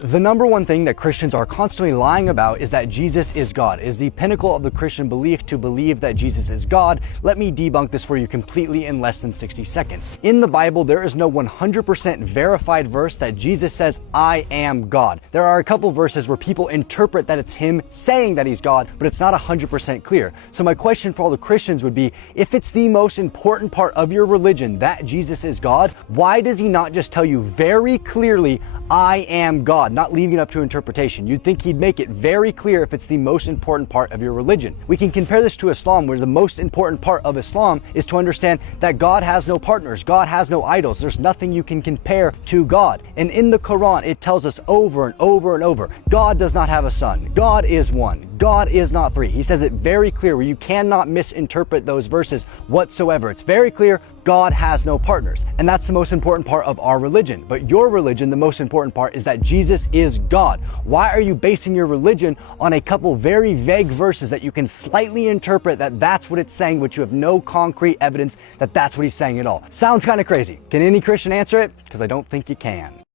The number one thing that Christians are constantly lying about is that Jesus is God. It is the pinnacle of the Christian belief to believe that Jesus is God. Let me debunk this for you completely in less than 60 seconds. In the Bible, there is no 100% verified verse that Jesus says, "I am God." There are a couple verses where people interpret that it's him saying that he's God, but it's not 100% clear. So my question for all the Christians would be, if it's the most important part of your religion that Jesus is God, why does he not just tell you very clearly, "I am God," not leaving it up to interpretation? You'd think he'd make it very clear if it's the most important part of your religion. We can compare this to Islam, where the most important part of Islam is to understand that God has no partners, God has no idols, there's nothing you can compare to God. And in the Quran, it tells us over and over and over, God does not have a son, God is one, God is not three. He says it very clear, where you cannot misinterpret those verses whatsoever. It's very clear, God has no partners. And that's the most important part of our religion. But your religion, the most important part is that Jesus is God. Why are you basing your religion on a couple very vague verses that you can slightly interpret that that's what it's saying, but you have no concrete evidence that that's what he's saying at all? Sounds kind of crazy. Can any Christian answer it? Because I don't think you can.